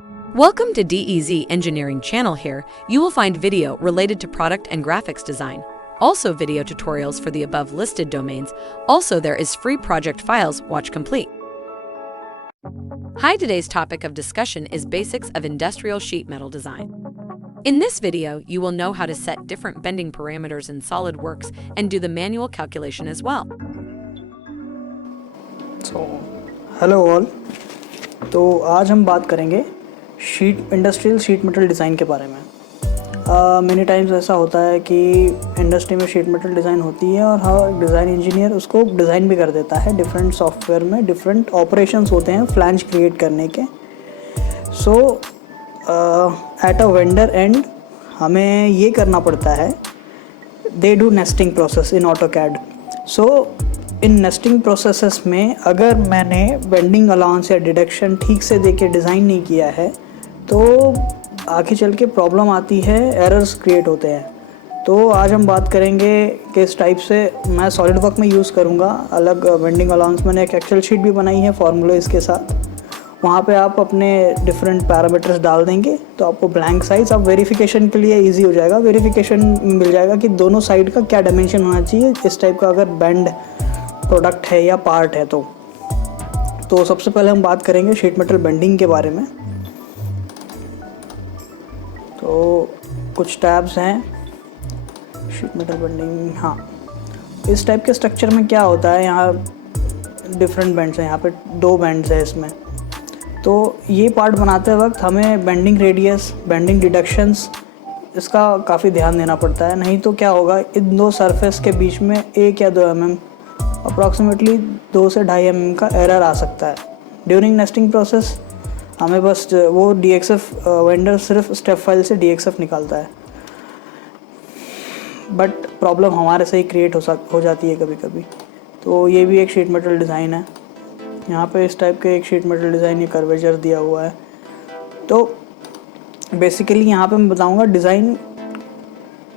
Welcome to DEZ Engineering channel. Here, you will find video related to product and graphics design. Also video tutorials for the above listed domains. Also there is free project files, watch complete. Hi, today's topic of discussion is basics of industrial sheet metal design. In this video, you will know how to set different bending parameters in SolidWorks and do the manual calculation as well. Hello all. तो आज हम बात करेंगे industrial sheet metal design के बारे में। Many times ऐसा होता है कि इंडस्ट्री में शीट मेटल डिज़ाइन होती है और हर डिज़ाइन इंजीनियर उसको डिज़ाइन भी कर देता है। डिफरेंट सॉफ्टवेयर में डिफरेंट ऑपरेशंस होते हैं फ्लैंज क्रिएट करने के। सो एट अ वेंडर एंड हमें ये करना पड़ता है, they do nesting process in AutoCAD. So in nesting processes में अगर मैंने बेंडिंग अलाउंस या डिडक्शन ठीक से देके डिज़ाइन नहीं किया है तो आगे चल के प्रॉब्लम आती है, एरर्स क्रिएट होते हैं। तो आज हम बात करेंगे कि इस टाइप से मैं सॉलिडवर्क में यूज़ करूँगा अलग बेंडिंग अलाउंस। मैंने एक एक्सेल शीट भी बनाई है फॉर्मूलेज के साथ, वहाँ पे आप अपने डिफरेंट पैरामीटर्स डाल देंगे तो आपको ब्लैंक साइज, आप वेरिफिकेशन के लिए इजी हो जाएगा। वेरिफिकेशन मिल जाएगा कि दोनों साइड का क्या डायमेंशन होना चाहिए इस टाइप का, अगर बेंड प्रोडक्ट है या पार्ट है तो सबसे पहले हम बात करेंगे शीट मेटल बेंडिंग के बारे में। तो कुछ टैब्स हैं शीट मेटल बेंडिंग। हाँ, इस टाइप के स्ट्रक्चर में क्या होता है, यहाँ डिफरेंट बेंड्स हैं, यहाँ पे 2 बेंड्स हैं इसमें। तो ये पार्ट बनाते वक्त हमें बेंडिंग रेडियस, बेंडिंग डिडक्शंस, इसका काफ़ी ध्यान देना पड़ता है। नहीं तो क्या होगा, इन 2 सरफेस के बीच में 1 या 2 mm अप्रॉक्सीमेटली 2 से 2.5 mm का एरर आ सकता है। ड्यूरिंग नेस्टिंग प्रोसेस हमें बस वो DXF वेंडर सिर्फ स्टेप फाइल से DXF निकालता है, बट प्रॉब्लम हमारे से ही क्रिएट हो जाती है कभी कभी। तो ये भी एक शीट मेटल डिज़ाइन है। यहाँ पे इस टाइप के एक शीट मेटल डिज़ाइन, ये कर्वेचर दिया हुआ है। तो बेसिकली यहाँ पे मैं बताऊँगा डिज़ाइन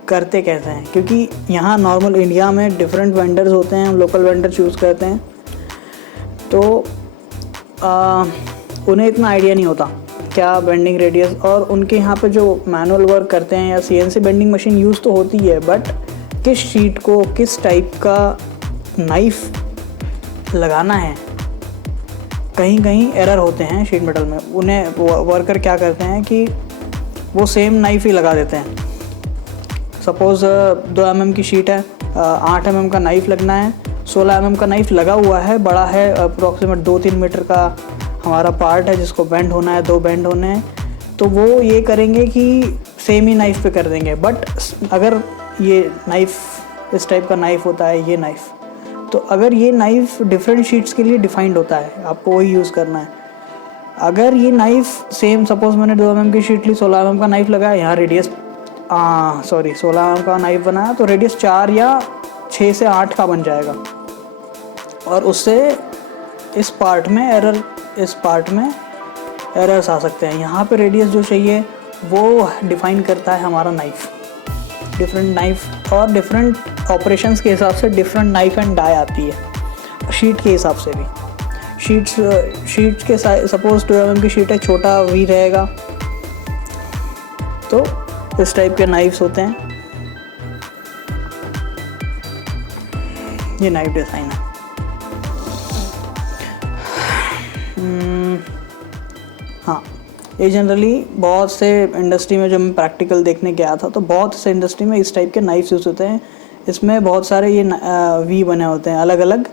करते कैसे हैं, क्योंकि यहाँ नॉर्मल इंडिया में डिफरेंट वेंडर्स होते हैं, हम लोकल वेंडर चूज़ करते हैं तो उन्हें इतना आइडिया नहीं होता क्या बेंडिंग रेडियस, और उनके यहाँ पे जो मैनुअल वर्क करते हैं या CNC बेंडिंग मशीन यूज़ तो होती है, बट किस शीट को किस टाइप का नाइफ लगाना है, कहीं कहीं एरर होते हैं शीट मेटल में। उन्हें वर्कर क्या करते हैं कि वो सेम नाइफ ही लगा देते हैं। सपोज़ 2 mm की शीट है, 8 mm का नाइफ़ लगना है, 16 mm का नाइफ़ लगा हुआ है, बड़ा है, अप्रॉक्सीमेट 2-3 मीटर का हमारा पार्ट है जिसको बेंड होना है, 2 बेंड होने हैं। तो वो ये करेंगे कि सेम ही नाइफ़ पे कर देंगे। बट अगर ये नाइफ़ इस टाइप का नाइफ़ होता है, ये नाइफ़, तो अगर ये नाइफ़ डिफरेंट शीट्स के लिए डिफाइंड होता है, आपको वही यूज़ करना है। अगर ये नाइफ़ सेम, सपोज़ मैंने 2 mm की शीट ली, 16 mm का नाइफ़ लगाया, यहाँ रेडियस 16 mm का नाइफ बनाया तो रेडियस 4 या 6 से 8 का बन जाएगा, और उससे इस पार्ट में एरर्स आ सकते हैं। यहाँ पे रेडियस जो चाहिए वो डिफाइन करता है हमारा नाइफ। डिफरेंट नाइफ और डिफरेंट ऑपरेशंस के हिसाब से डिफरेंट नाइफ एंड डाई आती है, शीट के हिसाब से भी। शीट्स के सपोज 2 mm की शीट है, छोटा वी रहेगा, तो इस टाइप के नाइफ्स होते हैं। ये नाइफ डिज़ाइन है। हाँ, ये जनरली बहुत से इंडस्ट्री में, जब मैं प्रैक्टिकल देखने गया था तो बहुत से इंडस्ट्री में इस टाइप के नाइफ्स यूज़ होते हैं। इसमें बहुत सारे ये वी बने होते हैं अलग अलग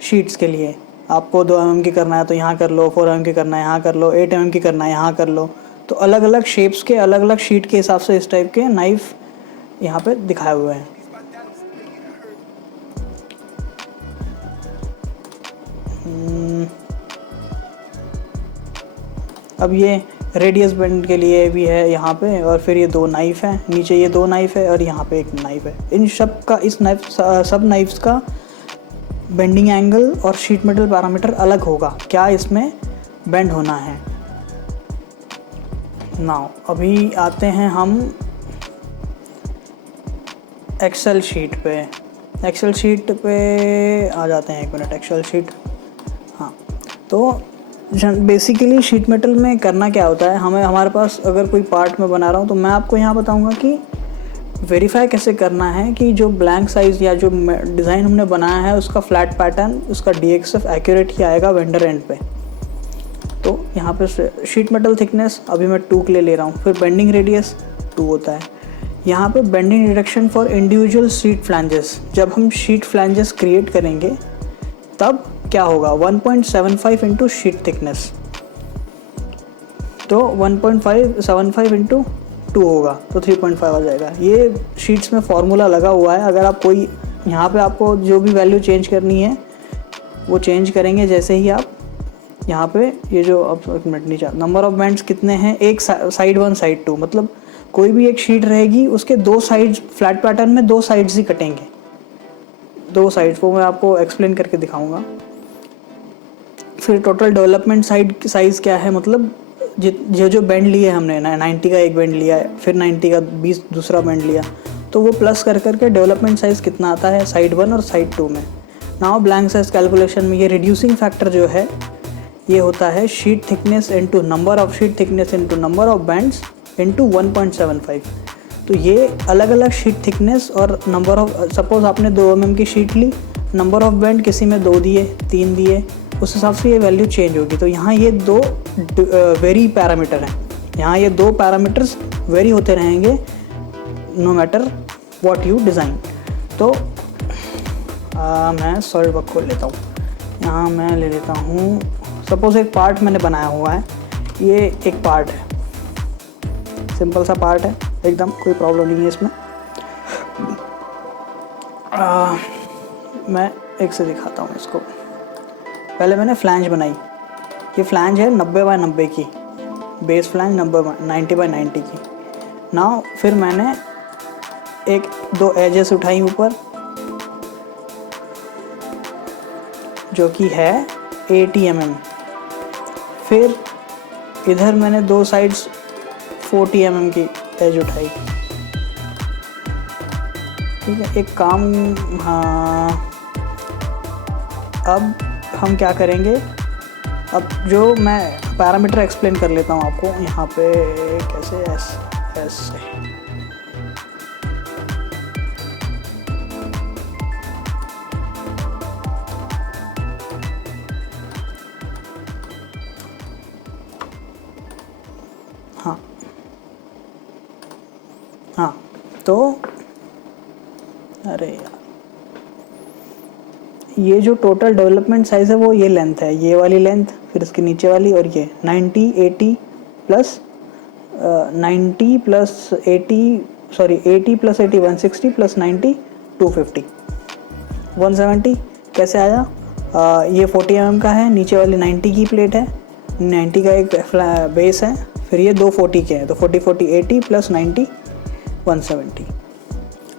शीट्स के लिए। आपको 2 mm की करना है तो यहाँ कर लो, 4 mm की करना है यहाँ कर लो, 8 mm की करना है यहाँ कर लो। तो अलग अलग शेप्स के अलग अलग शीट के हिसाब से इस टाइप के नाइफ यहाँ पे दिखाए हुए हैं। अब ये रेडियस बेंड के लिए भी है यहाँ पे, और फिर ये 2 नाइफ हैं, नीचे ये 2 नाइफ है और यहाँ पे 1 नाइफ है। इन सब का, इस नाइफ सब नाइफ्स का बेंडिंग एंगल और शीट मेटल पैरामीटर अलग होगा, क्या इसमें बेंड होना है। नाउ अभी आते हैं हम एक्सेल शीट पे आ जाते हैं। 1 मिनट, एक्सेल शीट। हाँ, तो बेसिकली शीट मेटल में करना क्या होता है, हमारे पास अगर कोई पार्ट में बना रहा हूँ तो मैं आपको यहाँ बताऊँगा कि वेरीफाई कैसे करना है कि जो ब्लैंक साइज़ या जो डिज़ाइन हमने बनाया है उसका फ्लैट पैटर्न, उसका DXF एक्यूरेट ही आएगा वेंडर एंड पे। तो यहाँ पे शीट मेटल थिकनेस अभी मैं 2 के लिए ले रहा हूँ, फिर बेंडिंग रेडियस 2 होता है। यहाँ पे bending reduction for individual sheet flanges, जब हम शीट फ्लैंजेस क्रिएट करेंगे तब क्या होगा 1.75 इंटू शीट थिकनेस, तो 1.575 इंटू 2 होगा तो 3.5 आ जाएगा। ये शीट्स में फॉर्मूला लगा हुआ है, अगर आप कोई यहाँ पे आपको जो भी वैल्यू चेंज करनी है वो चेंज करेंगे जैसे ही आप यहाँ पे ये जो अब एक मिनट नीचे नंबर ऑफ बैंड्स कितने हैं, एक साइड 1 साइड 2, मतलब कोई भी एक शीट रहेगी उसके 2 साइड्स फ्लैट पैटर्न में 2 साइड्स ही कटेंगे, 2 साइड्स, वो मैं आपको एक्सप्लेन करके दिखाऊंगा। फिर टोटल डेवलपमेंट साइज़ क्या है, मतलब जो बेंड लिए हमने 90 का एक बेंड लिया है, फिर 90 का 20 दूसरा बेंड लिया, तो वो प्लस कर करके डेवलपमेंट साइज़ कितना आता है साइड 1 और साइड 2 में। नाउ ब्लैंक साइज कैलकुलेशन में ये रिड्यूसिंग फैक्टर जो है ये होता है sheet thickness into number of sheet thickness into number of bands into 1.75। तो ये अलग अलग शीट थिकनेस और नंबर ऑफ, सपोज आपने 2 mm की शीट ली, नंबर ऑफ बैंड किसी में 2 दिए 3 दिए, उस हिसाब से ये वैल्यू चेंज होगी। तो यहाँ ये 2 वेरी पैरामीटर हैं, यहाँ ये 2 पैरामीटर्स वेरी होते रहेंगे no matter what you design. तो मैं सॉलिड वर्क खोल लेता हूँ, यहाँ मैं ले लेता हूँ, सपोज एक पार्ट मैंने बनाया हुआ है, ये एक पार्ट है, सिंपल सा पार्ट है एकदम, कोई प्रॉब्लम नहीं है इसमें। मैं एक से दिखाता हूँ इसको। पहले मैंने फ्लैंज बनाई, ये फ्लैंज है 90x90 की, बेस फ्लैंज 90x90 की। नाउ फिर मैंने 1-2 एजेस उठाई ऊपर जो कि है 80 mm, फिर इधर मैंने 2 साइड्स 40 mm की एज उठाई, ठीक है। एक काम, हाँ, अब हम क्या करेंगे, अब जो मैं पैरामीटर एक्सप्लेन कर लेता हूँ आपको यहाँ पे कैसे, ऐसे हाँ, तो अरे यार, ये जो टोटल डेवलपमेंट साइज़ है वो ये लेंथ है, ये वाली लेंथ, फिर इसके नीचे वाली, और ये 90 80 plus 90 plus 80 sorry 80 plus 80 160 plus 90 250 170 कैसे आया। ये 40 mm का है, नीचे वाली 90 की प्लेट है, 90 का एक बेस है, फिर ये 2 40 के हैं, तो 40 40 80 प्लस 90 170।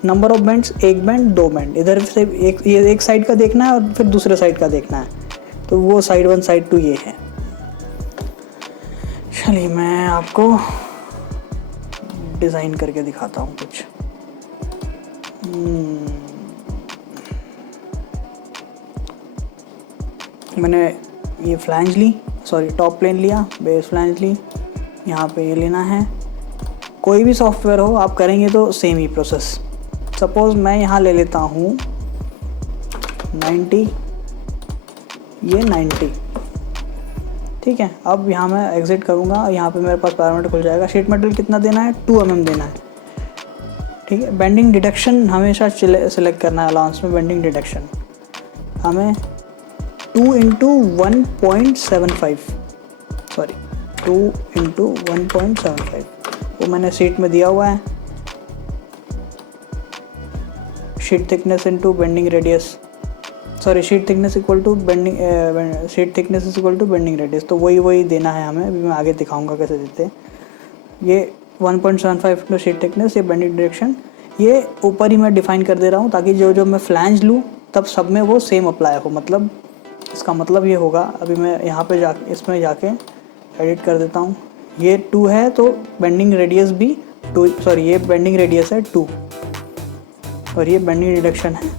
नंबर ऑफ बैंड्स, एक बैंड 2 बैंड, इधर से एक साइड का देखना है और फिर दूसरे साइड का देखना है, तो वो साइड 1 साइड 2 ये है। चलिए मैं आपको डिज़ाइन करके दिखाता हूँ कुछ। मैंने ये फ्लैंज ली, सॉरी टॉप प्लेन लिया, बेस फ्लैंज ली, यहाँ पे ये लेना है। कोई भी सॉफ्टवेयर हो आप करेंगे तो सेम ही प्रोसेस। सपोज़ मैं यहाँ ले लेता हूँ 90, ये 90, ठीक है। अब यहाँ मैं एग्जिट करूँगा, यहाँ पे मेरे पास पैरामीटर खुल जाएगा। शीट मेटल कितना देना है, 2 mm देना है, ठीक है। बेंडिंग डिडक्शन हमेशा सिलेक्ट करना है, अलाउंस में बेंडिंग डिडक्शन हमें 2 इंटू 1.75 सॉरी 2 इंटू 1.75 वो मैंने शीट में दिया हुआ है। Sheet thickness into bending radius, sorry sheet thickness equal to bending, sheet thickness is equal to bending radius, तो वही देना है हमें। अभी मैं आगे दिखाऊंगा कैसे देते हैं। ये 1.75 इंटू शीट थिकनेस, ये बेंडिंग डायरेक्शन, ये ऊपर ही मैं डिफाइन कर दे रहा हूँ ताकि जो मैं फ्लैंज लूँ तब सब में वो सेम अप्लाई हो। मतलब इसका मतलब ये होगा, अभी मैं यहाँ पे इसमें जाके एडिट कर देता हूँ। ये 2 है तो बेंडिंग रेडियस भी 2, सॉरी ये बेंडिंग रेडियस है 2 और ये बेंडिंग रिडक्शन है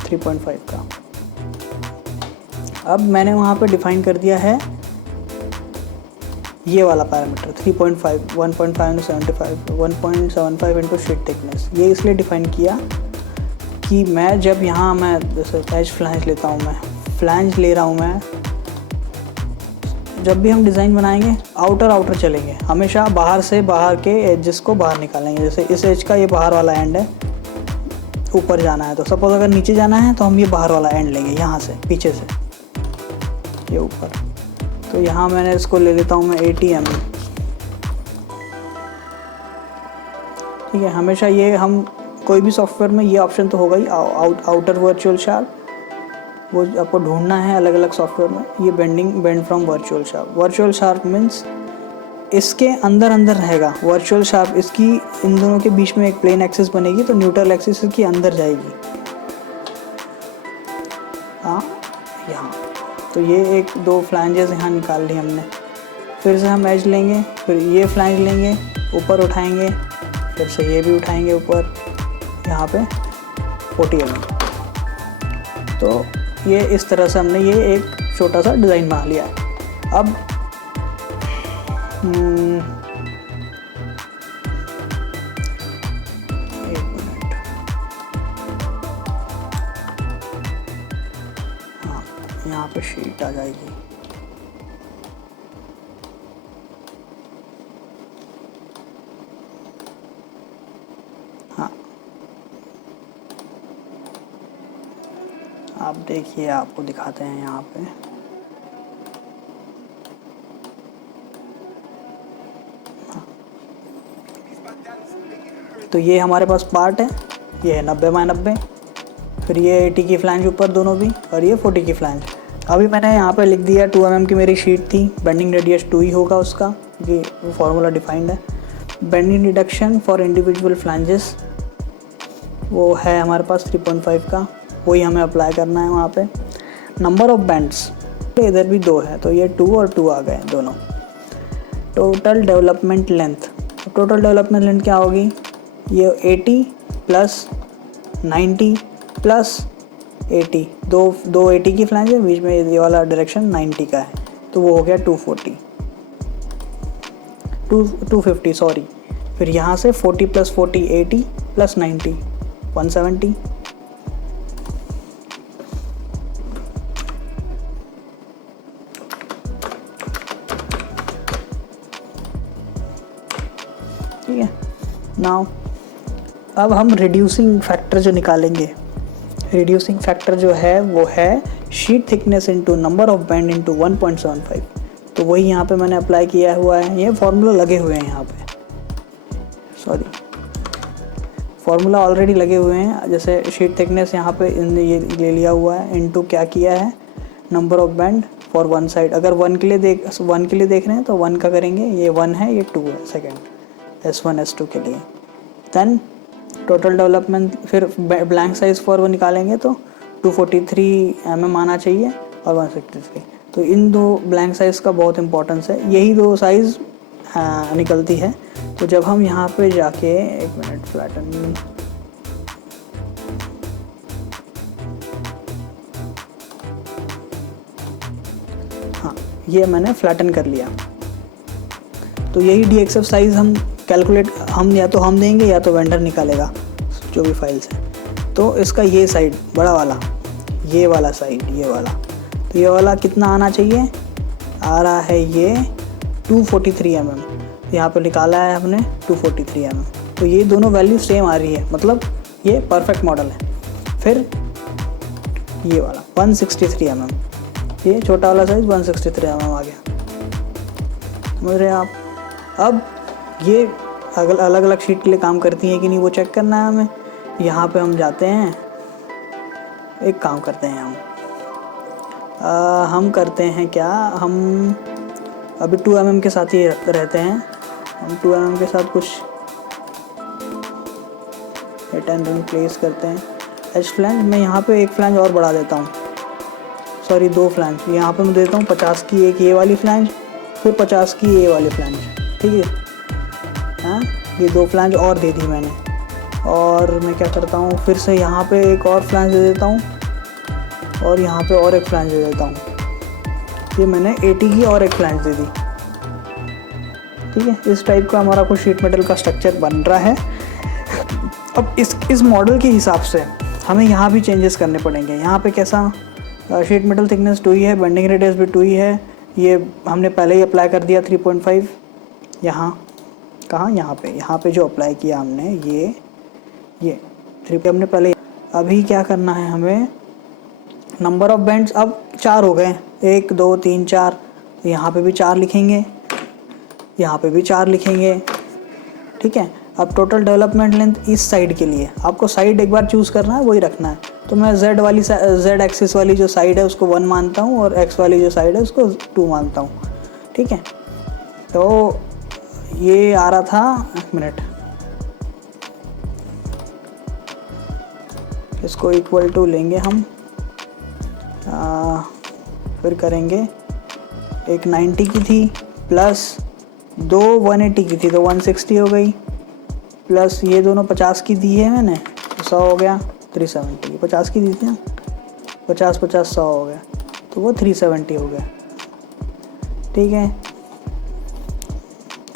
3.5 का। अब मैंने वहाँ पे डिफाइन कर दिया है ये वाला parameter 3.5 1.5 into 75 1.75 into sheet thickness. ये इसलिए डिफाइन किया कि मैं जब यहाँ मैं जैसे एज फ्लैंज लेता हूँ, मैं फ्लैंज ले रहा हूँ, मैं जब भी हम डिज़ाइन बनाएंगे आउटर चलेंगे, हमेशा बाहर से बाहर के एजेस को बाहर निकालेंगे। जैसे इस एज का ये बाहर वाला एंड है, ऊपर जाना है तो सपोज अगर नीचे जाना है तो हम ये बाहर वाला एंड लेंगे, यहाँ से पीछे से ये ऊपर। तो यहाँ मैंने इसको ले लेता हूँ मैं 80 mm। ठीक है, हमेशा ये हम कोई भी सॉफ्टवेयर में ये ऑप्शन तो होगा ही, आउटर वर्चुअल शार्प, वो आपको ढूंढना है अलग अलग सॉफ्टवेयर में। ये bend from virtual sharp. Virtual sharp means इसके अंदर रहेगा वर्चुअल शार्प, इसकी इन दोनों के बीच में एक प्लेन एक्सिस बनेगी तो न्यूट्रल एक्सिस इसकी अंदर जाएगी। हाँ, यहाँ तो ये एक दो फ्लैंजेस यहाँ निकाल ली हमने। फिर से हम एज लेंगे, फिर ये फ्लैंज लेंगे, ऊपर उठाएंगे, फिर से ये भी उठाएंगे ऊपर, यहाँ पे 40 mm। तो ये इस तरह से हमने ये एक छोटा सा डिज़ाइन बना लिया है। अब एक मिनट, हाँ यहाँ पे शीट आ जाएगी। हाँ, आप देखिए, आपको दिखाते हैं यहाँ पे। तो ये हमारे पास पार्ट है, ये है 90/90, फिर ये 80 की फ्लैंज ऊपर दोनों भी, और ये 40 की फ्लैंज। अभी मैंने यहाँ पे लिख दिया 2 mm की मेरी शीट थी, बेंडिंग रेडियस 2 ही होगा उसका, ये फॉर्मूला डिफाइंड है। Bending reduction for individual flanges वो है हमारे पास 3.5 का, वही हमें अप्लाई करना है वहाँ पे। नंबर ऑफ बैंड्स इधर भी 2 है, तो ये 2 और 2 आ गए दोनों। Total development length, total development length क्या होगी? ये 80 प्लस 90 प्लस 80, दो 80 की फ्लैंज है, बीच में ये वाला डायरेक्शन 90 का है, तो वो हो गया 250 सॉरी। फिर यहाँ से 40 प्लस 40 80 प्लस 90 170। ठीक है, नाउ अब हम रिड्यूसिंग फैक्टर जो निकालेंगे, रिड्यूसिंग फैक्टर जो है वो है sheet thickness into number of band into 1.75। तो वही यहाँ पे मैंने अप्लाई किया हुआ है, ये फार्मूला लगे हुए हैं यहाँ पे, सॉरी फार्मूला ऑलरेडी लगे हुए हैं। जैसे शीट थिकनेस यहाँ पे ये ले लिया हुआ है, इनटू क्या किया है number of band for one side. अगर 1 के लिए देख रहे हैं तो 1 का करेंगे, ये 1 है, ये 2 है सेकेंड, S1 S2 के लिए। देन टोटल डेवलपमेंट, फिर ब्लैंक साइज फॉर वो निकालेंगे तो 243 mm आना चाहिए और 163। तो इन दो ब्लैंक साइज़ का बहुत इंपॉर्टेंस है, यही दो साइज़ निकलती है। तो जब हम यहाँ पे जाके, एक मिनट, फ्लैटन, हाँ ये मैंने फ्लैटन कर लिया। तो यही DXF साइज़ हम कैलकुलेट, हम या तो हम देंगे या तो वेंडर निकालेगा जो भी फाइल्स है। तो इसका ये साइड बड़ा वाला, ये वाला साइड, ये वाला, तो ये वाला कितना आना चाहिए? आ रहा है ये 243 mm। यहाँ पे निकाला है हमने 243 mm। तो ये दोनों वैल्यू सेम आ रही है, मतलब ये परफेक्ट मॉडल है। फिर ये वाला 163 mm, ये छोटा वाला साइज 163 mm आ गया, समझ रहे हैं आप? अब ये अलग अलग शीट के लिए काम करती हैं कि नहीं वो चेक करना है हमें। यहाँ पे हम जाते हैं, एक काम करते हैं हम करते हैं क्या, हम अभी 2 mm के साथ ही रहते हैं। हम 2 mm के साथ कुछ हिट एंड रन प्लेस करते हैं। एज फ्लैंज मैं यहाँ पे एक फ्लैंज और बढ़ा देता हूँ, सॉरी 2 फ्लैंज यहाँ पे मैं देता हूँ 50 की एक ये वाली फ्लैंज, फिर 50 की ये वाली फ्लैंज, ठीक है। हाँ, ये 2 फ्लैंज और दे दी मैंने। और मैं क्या करता हूँ, फिर से यहाँ पे एक और फ्लैंज दे देता हूँ और यहाँ पे और एक फ्लैंज दे देता हूँ। ये मैंने 80 की और एक फ्लैंज दे दी। ठीक है, इस टाइप का हमारा कुछ शीट मेटल का स्ट्रक्चर बन रहा है। अब इस मॉडल के हिसाब से हमें यहाँ भी चेंजेस करने पड़ेंगे। यहाँ पे कैसा शीट मेटल थिकनेस 2 ही है, बेंडिंग रेडियस भी 2 ही है। ये हमने पहले ही अप्लाई कर दिया 3.5। यहाँ कहाँ, यहाँ पे जो अप्लाई किया हमने ये 3 पे हमने पहले। अभी क्या करना है हमें, नंबर ऑफ बेंड्स अब 4 हो गए, 1 2 3 4। यहाँ पे भी 4 लिखेंगे, यहाँ पे भी 4 लिखेंगे। ठीक है, अब टोटल डेवलपमेंट लेंथ इस साइड के लिए आपको साइड एक बार चूज़ करना है, वही रखना है। तो मैं Z एक्सिस वाली जो साइड है उसको 1 मानता हूँ और X वाली जो साइड है उसको 2 मानता हूँ। ठीक है, तो ये आ रहा था, एक मिनट, इसको इक्वल टू लेंगे हम, फिर करेंगे एक 90 की थी प्लस 2 180 की थी तो 160 हो गई, प्लस ये दोनों 50 की दी है मैंने तो 100 हो गया, 370। 50 की दी थी ना, 50 50 100 हो गया तो वो 370 हो गया। ठीक है,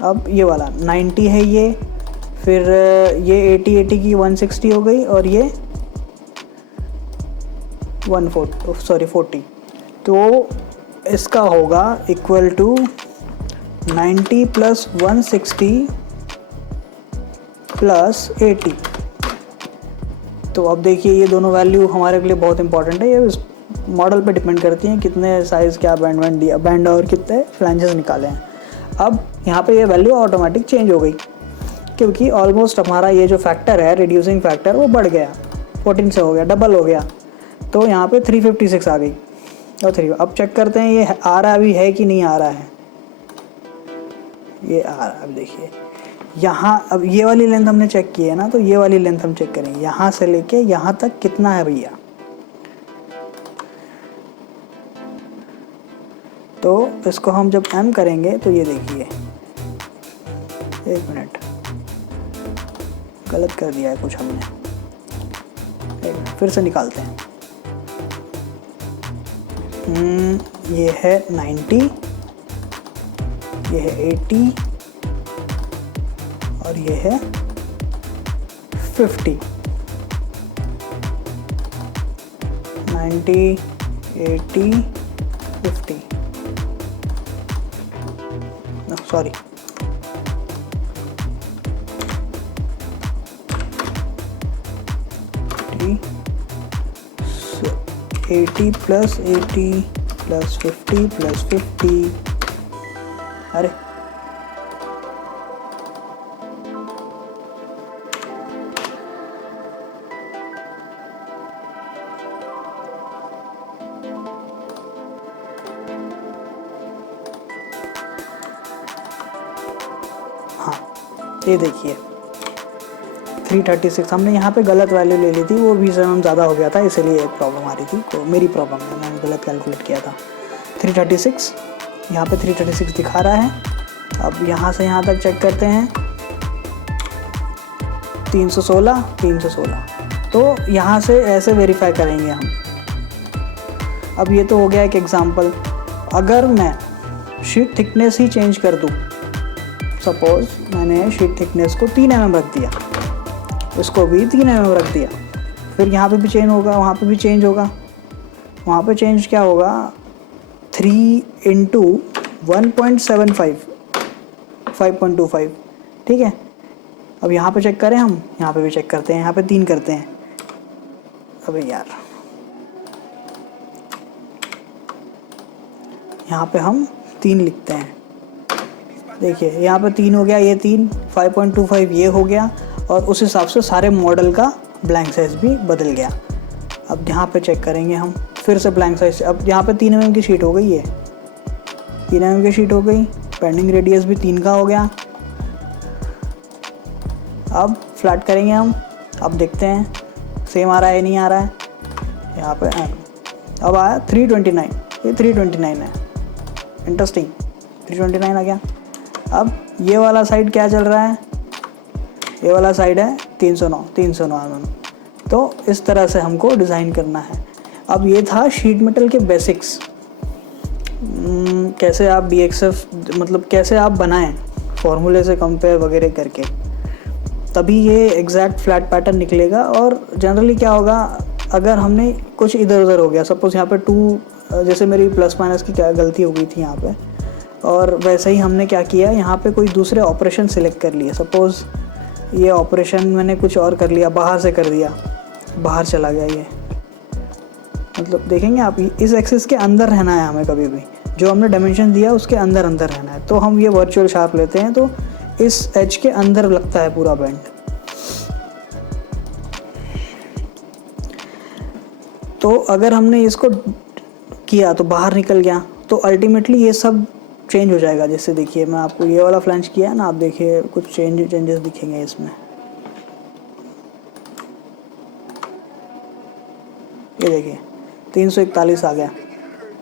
अब ये वाला 90 है ये, फिर ये 80 की 160 हो गई और ये 40। तो इसका होगा इक्वल टू 90 प्लस 160 प्लस 80। तो अब देखिए ये दोनों वैल्यू हमारे लिए बहुत इंपॉर्टेंट है। ये इस मॉडल पे डिपेंड करती हैं कितने साइज़ क्या बैंड दिया, बैंड और कितने फ्लैंजेस निकाले हैं। अब यहाँ पे ये वैल्यू ऑटोमेटिक चेंज हो गई क्योंकि ऑलमोस्ट हमारा ये जो फैक्टर है, रिड्यूसिंग फैक्टर, वो बढ़ गया, 14 से हो गया, डबल हो गया। तो यहाँ पे 356 आ गई और 3। अब चेक करते हैं ये आ रहा अभी है कि नहीं आ रहा है। ये आ रहा है। अब देखिए यहाँ, अब ये वाली लेंथ हमने चेक की है ना, तो ये वाली लेंथ हम चेक करेंगे, यहाँ से लेके यहाँ तक कितना है भैया। तो इसको हम जब m करेंगे तो ये देखिए, एक मिनट, गलत कर दिया है कुछ हमने, एक मिनट फिर से निकालते हैं। ये है 90, ये है 80 और ये है 50। 90 80 50, sorry, so 80 plus 80 plus 50 plus 50, अरे ये देखिए 336। हमने यहाँ पे गलत वैल्यू ले ली थी, वो 20 mm ज़्यादा हो गया था, इसलिए एक प्रॉब्लम आ रही थी। तो मेरी प्रॉब्लम है, मैंने गलत कैलकुलेट किया था। 336 यहाँ पे 336 दिखा रहा है। अब यहाँ से यहाँ तक चेक करते हैं, 316। तो यहाँ से ऐसे वेरीफाई करेंगे हम। अब ये तो हो गया एक एग्जांपल। अगर मैं शीट थिकनेस ही चेंज कर दूँ, सपोज मैंने शीट थिकनेस को 3 mm रख दिया, इसको भी 3 mm रख दिया, फिर यहाँ पे भी चेंज होगा, वहाँ पे भी चेंज होगा। वहाँ पे चेंज क्या होगा, 3 × 1.75 5.25। ठीक है, अब यहाँ पे चेक करें हम, यहाँ पे भी चेक करते हैं, यहाँ पे 3 करते हैं। अबे यार, यहाँ पे हम 3 लिखते हैं। देखिए यहाँ पे 3 हो गया, ये 3, 5.25 ये हो गया, और उस हिसाब से सारे मॉडल का ब्लैंक साइज भी बदल गया। अब यहाँ पे चेक करेंगे हम फिर से ब्लैंक साइज। अब यहाँ पे 3 mm की शीट हो गई है, 3 mm की शीट हो गई, पेंडिंग रेडियस भी 3 का हो गया। अब फ्लैट करेंगे हम, अब देखते हैं सेम आ रहा है नहीं आ रहा है। यहाँ पे अब आया 329, ये 329 है, इंटरेस्टिंग, 329 आ गया। अब ये वाला साइड क्या चल रहा है, ये वाला साइड है 309 तो इस तरह से हमको डिज़ाइन करना है। अब ये था शीट मेटल के बेसिक्स। कैसे आप DXF मतलब कैसे आप बनाएं फॉर्मूले से कंपेयर वगैरह करके, तभी ये एग्जैक्ट फ्लैट पैटर्न निकलेगा। और जनरली क्या होगा, अगर हमने कुछ इधर उधर हो गया, सपोज़ यहाँ पे 2 जैसे मेरी प्लस माइनस की क्या गलती हो गई थी यहाँ पे, और वैसे ही हमने क्या किया, यहाँ पे कोई दूसरे ऑपरेशन सिलेक्ट कर लिए। सपोज़ ये ऑपरेशन मैंने कुछ और कर लिया, बाहर से कर दिया, बाहर चला गया ये, मतलब देखेंगे आप इस एक्सिस के अंदर रहना है हमें, कभी भी जो हमने डायमेंशन दिया उसके अंदर अंदर रहना है। तो हम ये वर्चुअल शार्प लेते हैं, तो इस एज के अंदर लगता है पूरा बेंड। तो अगर हमने इसको किया तो बाहर निकल गया, तो अल्टीमेटली ये सब चेंज हो जाएगा। जैसे देखिए मैं आपको ये वाला फ्लैंज किया है ना, आप देखिए कुछ चेंजेस दिखेंगे इसमें। ये देखिए 341 आ गया,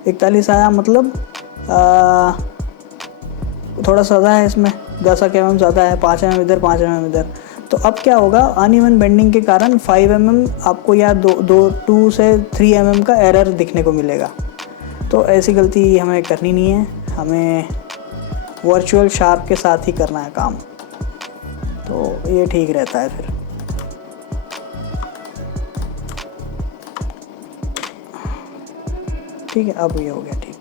41 आया, मतलब थोड़ा ज़्यादा है इसमें, 10 mm ज़्यादा है, 5 mm इधर 5 mm इधर। तो अब क्या होगा, अनइवन बेंडिंग के कारण 5 mm आपको या 2 से 3 mm का एरर दिखने को मिलेगा। तो ऐसी गलती हमें करनी नहीं है, हमें वर्चुअल शार्प के साथ ही करना है काम, तो ये ठीक रहता है फिर। ठीक है, अब ये हो गया ठीक।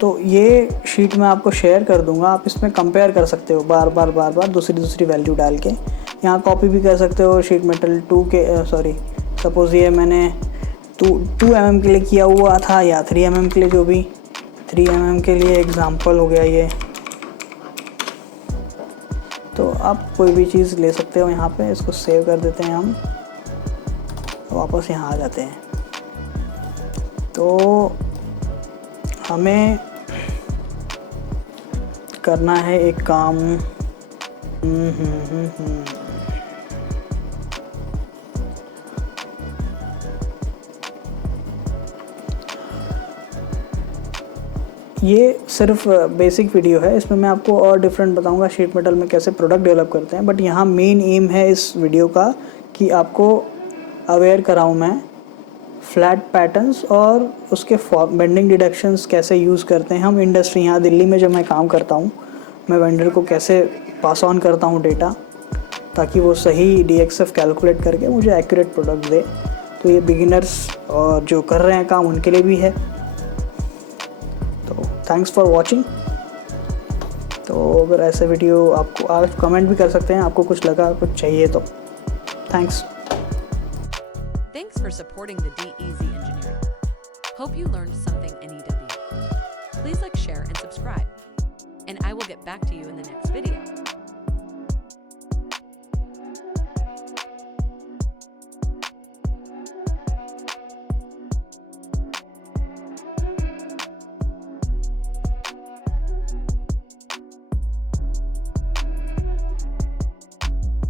तो ये शीट मैं आपको शेयर कर दूंगा, आप इसमें कंपेयर कर सकते हो बार बार दूसरी वैल्यू डाल के। यहाँ कॉपी भी कर सकते हो शीट मेटल 2 के सपोज़ ये मैंने 2 mm के लिए किया हुआ था, या 3 mm के लिए, जो भी 3 mm के लिए एग्जांपल हो गया ये। तो आप कोई भी चीज़ ले सकते हो यहाँ पे। इसको सेव कर देते हैं हम, वापस यहाँ आ जाते हैं। तो हमें करना है एक काम, ये सिर्फ बेसिक वीडियो है, इसमें मैं आपको और डिफरेंट बताऊंगा शीट मेटल में कैसे प्रोडक्ट डेवलप करते हैं। बट यहाँ मेन एम है इस वीडियो का कि आपको अवेयर कराऊँ मैं फ्लैट पैटर्न्स और उसके बेंडिंग डिडक्शंस कैसे यूज़ करते हैं हम इंडस्ट्री। यहाँ दिल्ली में जब मैं काम करता हूँ, मैं वेंडर को कैसे पास ऑन करता हूँ डेटा, ताकि वो सही DXF कैलकुलेट करके मुझे एक्यूरेट प्रोडक्ट दे। तो ये बिगिनर्स और जो कर रहे हैं काम उनके लिए भी है। तो थैंक्स फॉर वॉचिंग। तो अगर ऐसे वीडियो आपको, आप कमेंट भी कर सकते हैं, आपको कुछ लगा, कुछ चाहिए तो। Thanks. Thanks for supporting the DEZ Engineering. Hope you learned something NEW. Please like, share, and subscribe. And I will get back to you in the next video.